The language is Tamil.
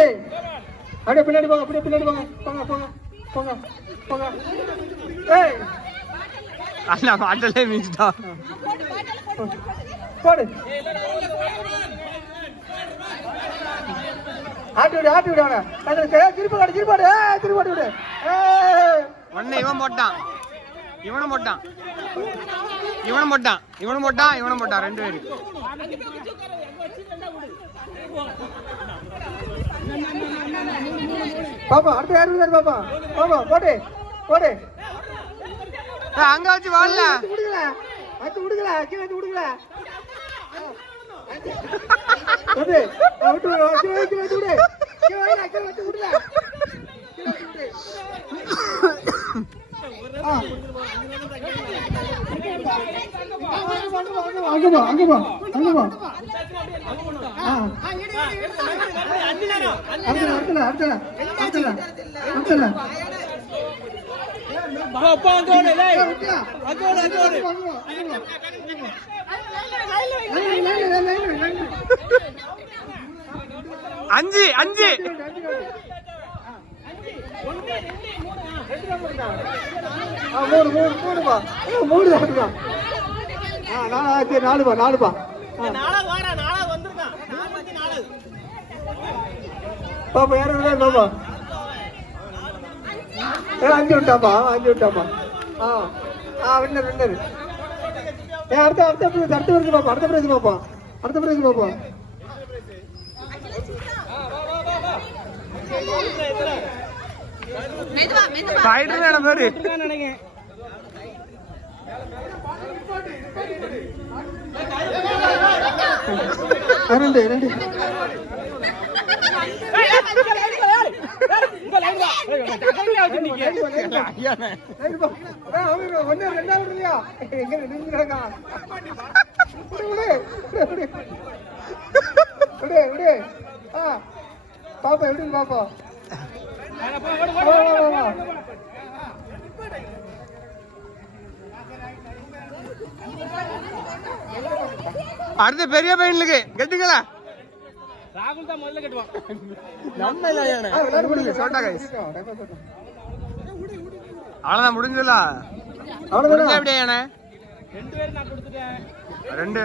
தம்பி அப்படியே பின்னாடி போங்க, அப்படியே பின்னாடி போங்க, போங்க போங்க போங்க போங்க. ஏய் அண்ணா மாட்டலே மீச்சிட்டா. போடு. ஆட்டி விடு அவனை. திருப்பி காடு, திருப்பி விடு. ஒன்னு இவன் போட்டான், இவனும் போட்டான், ரெண்டு பேரு. பாப்பா அடுத்த யாரு இருக்காரு பாப்பா. பாப்பா போடு போடு. அங்க வச்சு வாழல வச்சு விடுக்கல, கீழே வச்சு விடுக்கல. அஞ்சு அஞ்சு நாலுபா. பாப்பா யாரும் பாப்பா. அஞ்சு விட்டாப்பா. வின்னர். அடுத்த பிரைஸ் பாப்பா. அடுத்த பிரைஸ் பாப்பா. ரெண்டு பாப்பா எப்படி பாப்பா. அடுத்த பெரிய பையனுக்கு கட்டுங்களா. ராகுல் தான் முதல்ல கட்டுவான். அவ்வளவுதான் முடிஞ்சல. அவ்வளவுதான். எப்படியா 2 பேரும் நான் கொடுத்துட்டேன். 2